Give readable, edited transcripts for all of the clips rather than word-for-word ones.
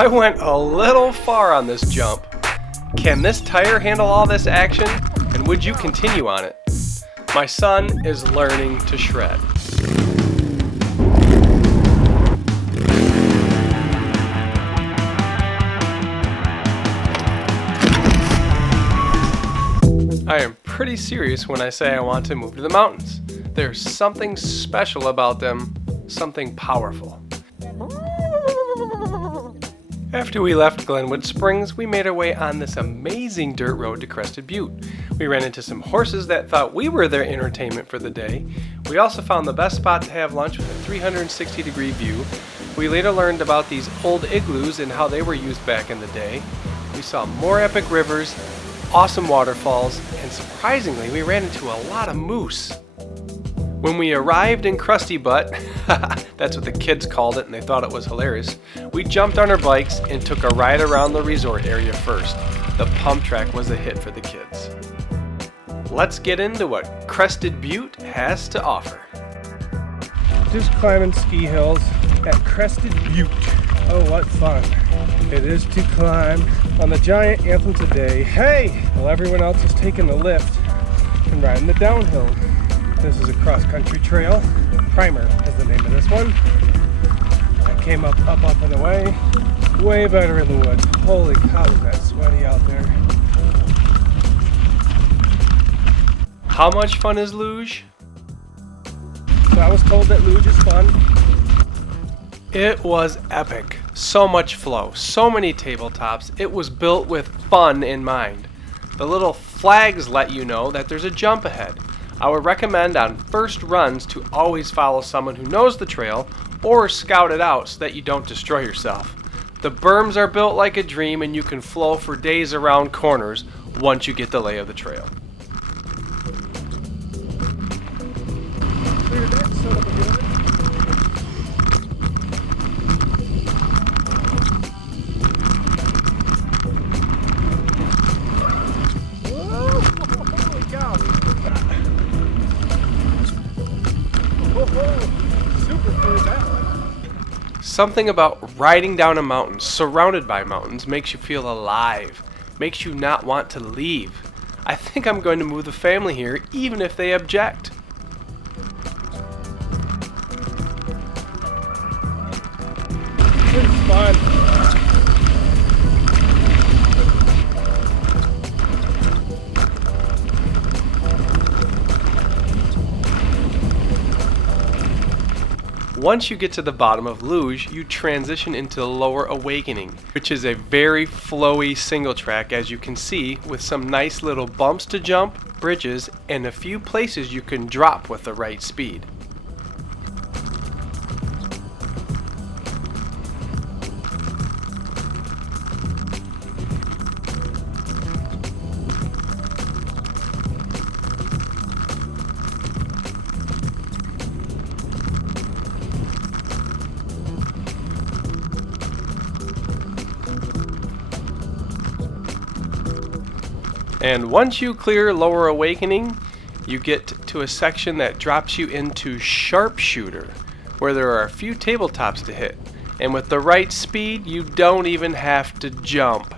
I went a little far on this jump. Can this tire handle all this action? And would you continue on it? My son is learning to shred. I am pretty serious when I say I want to move to the mountains. There's something special about them, something powerful. After we left Glenwood Springs, we made our way on this amazing dirt road to Crested Butte. We ran into some horses that thought we were their entertainment for the day. We also found the best spot to have lunch with a 360-degree view. We later learned about these old igloos and how they were used back in the day. We saw more epic rivers, awesome waterfalls, and surprisingly, we ran into a lot of moose. When we arrived in Crested Butte, that's what the kids called it and they thought it was hilarious, we jumped on our bikes and took a ride around the resort area first. The pump track was a hit for the kids. Let's get into what Crested Butte has to offer. Just climbing ski hills at Crested Butte. Oh, what fun it is to climb on the giant anthem today. Hey, while everyone else is taking the lift and riding the downhill. This is a cross-country trail. Primer is the name of this one. I came up, and away. Way better in the woods. Holy cow, is that sweaty out there. How much fun is Luge? So I was told that Luge is fun. It was epic. So much flow, so many tabletops. It was built with fun in mind. The little flags let you know that there's a jump ahead. I would recommend on first runs to always follow someone who knows the trail or scout it out so that you don't destroy yourself. The berms are built like a dream and you can flow for days around corners once you get the lay of the trail. Something about riding down a mountain, surrounded by mountains, makes you feel alive, makes you not want to leave. I think I'm going to move the family here, even if they object. It's fun. Once you get to the bottom of Luge, you transition into Lower Awakening, which is a very flowy single track, as you can see, with some nice little bumps to jump, bridges, and a few places you can drop with the right speed. And once you clear Lower Awakening, you get to a section that drops you into Sharpshooter, where there are a few tabletops to hit. And with the right speed, you don't even have to jump.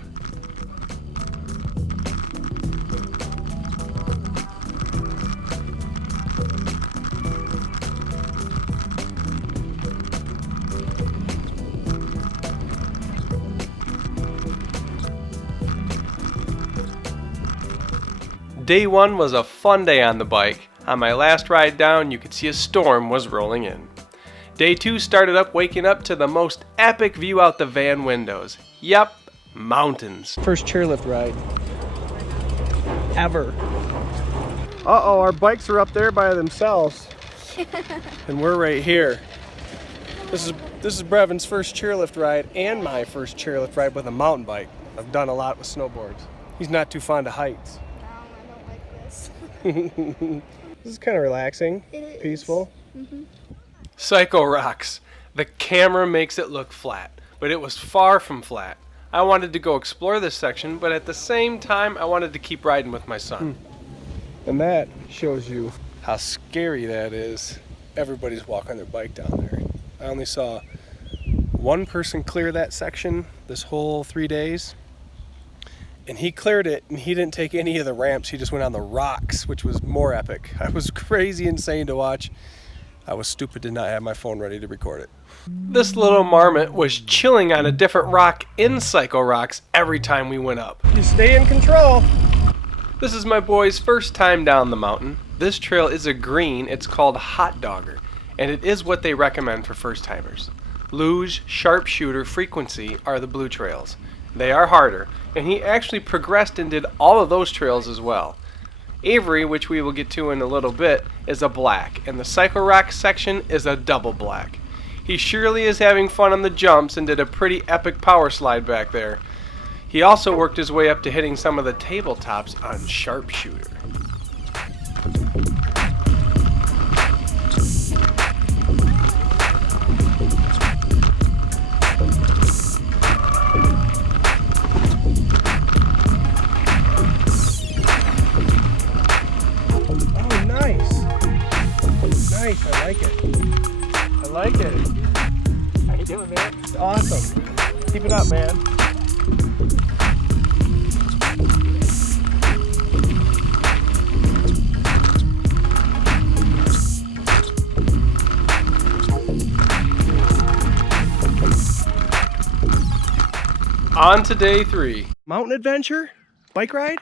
Day one was a fun day on the bike. On my last ride down, you could see a storm was rolling in. Day two started up waking up to the most epic view out the van windows. Yep, mountains. First chairlift ride ever. Uh-oh, our bikes are up there by themselves. And we're right here. This is Brevin's first chairlift ride and my first chairlift ride with a mountain bike. I've done a lot with snowboards. He's not too fond of heights. This is kind of relaxing, peaceful. Mm-hmm. Psycho rocks. The camera makes it look flat, but it was far from flat. I wanted to go explore this section, but at the same time, I wanted to keep riding with my son. And that shows you how scary that is. Everybody's walking their bike down there. I only saw one person clear that section this whole 3 days. And he cleared it, and he didn't take any of the ramps. He just went on the rocks, which was more epic. I was crazy insane to watch. I was stupid to not have my phone ready to record it. This little marmot was chilling on a different rock in Cycle Rocks every time we went up. You stay in control. This is my boy's first time down the mountain. This trail is a green, it's called Hot Dogger, and it is what they recommend for first timers. Luge, Sharpshooter, Frequency are the blue trails. They are harder, and he actually progressed and did all of those trails as well. Avery, which we will get to in a little bit, is a black, and the Cycle Rock section is a double black. He surely is having fun on the jumps and did a pretty epic power slide back there. He also worked his way up to hitting some of the tabletops on Sharpshooter. Nice, I like it. I like it. How you doing, man? It's awesome. Keep it up, man. On to day 3. Mountain adventure? Bike ride?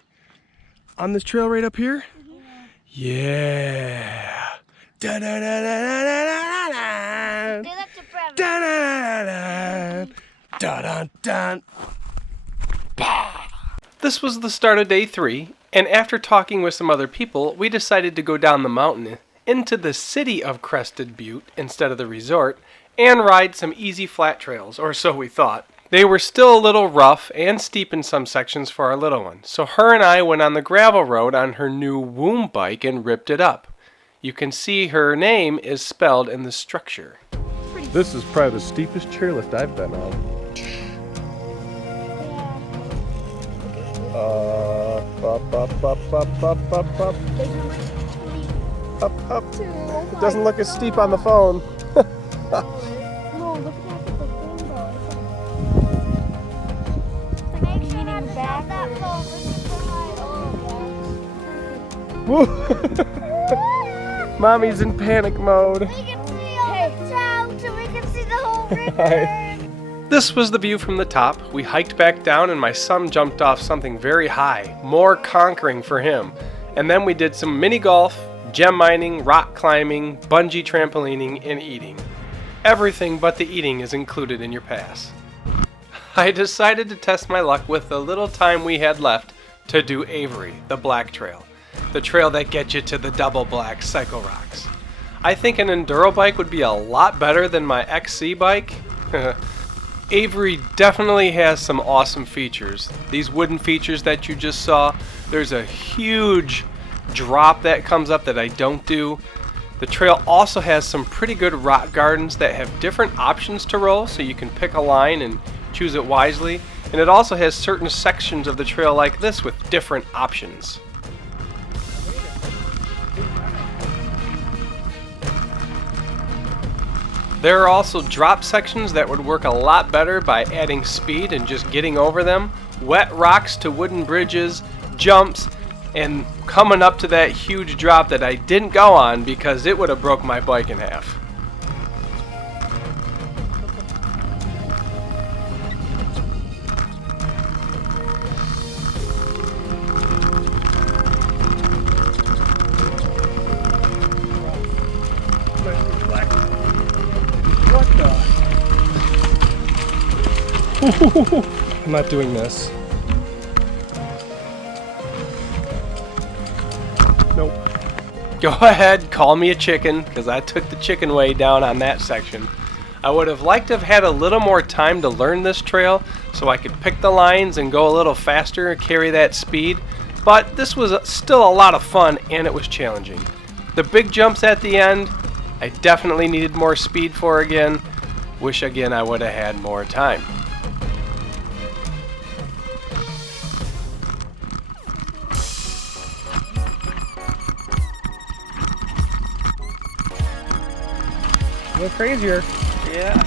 On this trail right up here? Yeah. Da da da da da da da da da da. This was the start of day 3, and after talking with some other people, we decided to go down the mountain into the city of Crested Butte instead of the resort and ride some easy flat trails, or so we thought. They were still a little rough and steep in some sections for our little one, so her and I went on the gravel road on her new Woom bike and ripped it up. You can see her name is spelled in the structure. This is probably the steepest chairlift I've been on. Up, up, up, up, up, up, up. Up, up. It doesn't look as steep on the phone. No, look at the rainbow. Make sure not to stop that phone. Mommy's in panic mode. We can see all the towns and we can see the whole river. This was the view from the top. We hiked back down and my son jumped off something very high, more conquering for him. And then we did some mini golf, gem mining, rock climbing, bungee trampolining, and eating. Everything but the eating is included in your pass. I decided to test my luck with the little time we had left to do Avery, the black trail. The trail that gets you to the double black Cycle Rocks. I think an enduro bike would be a lot better than my XC bike. Avery definitely has some awesome features. These wooden features that you just saw, there's a huge drop that comes up that I don't do. The trail also has some pretty good rock gardens that have different options to roll, so you can pick a line and choose it wisely. And it also has certain sections of the trail like this with different options. There are also drop sections that would work a lot better by adding speed and just getting over them, wet rocks to wooden bridges, jumps, and coming up to that huge drop that I didn't go on because it would have broke my bike in half. What the? I'm not doing this. Nope. Go ahead, call me a chicken, because I took the chicken way down on that section. I would have liked to have had a little more time to learn this trail so I could pick the lines and go a little faster and carry that speed, but this was still a lot of fun and it was challenging. The big jumps at the end, I definitely needed more speed for again. Wish again I would have had more time. A little crazier. Yeah.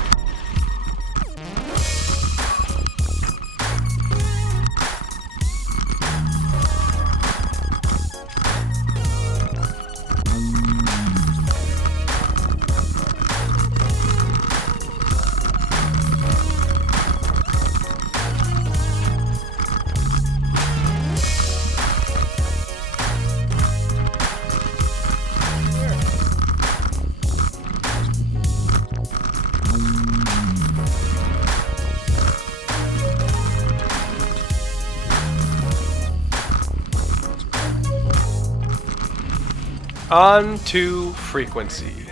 On to frequency.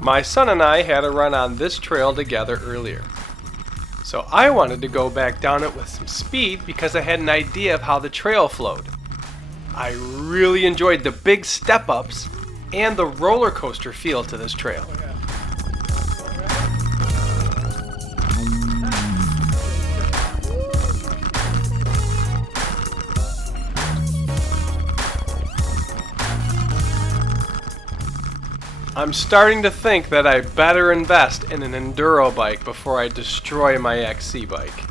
My son and I had a run on this trail together earlier. So I wanted to go back down it with some speed because I had an idea of how the trail flowed. I really enjoyed the big step-ups and the roller coaster feel to this trail. I'm starting to think that I better invest in an enduro bike before I destroy my XC bike.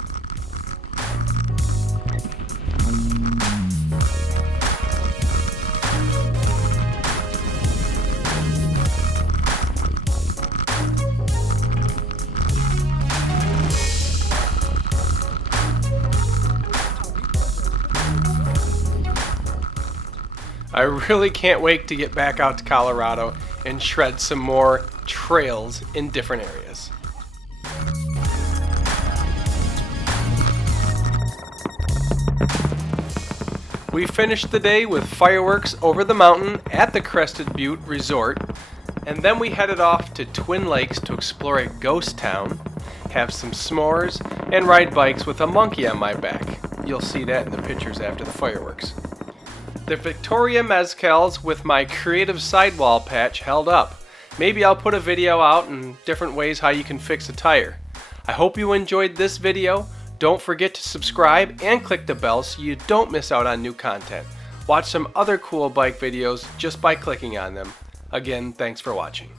I really can't wait to get back out to Colorado and shred some more trails in different areas. We finished the day with fireworks over the mountain at the Crested Butte Resort, and then we headed off to Twin Lakes to explore a ghost town, have some s'mores, and ride bikes with a monkey on my back. You'll see that in the pictures after the fireworks. The Victoria mezcals with my creative sidewall patch held up. Maybe I'll put a video out in different ways how you can fix a tire. I hope you enjoyed this video. Don't forget to subscribe and click the bell so you don't miss out on new content. Watch some other cool bike videos just by clicking on them. Again, thanks for watching.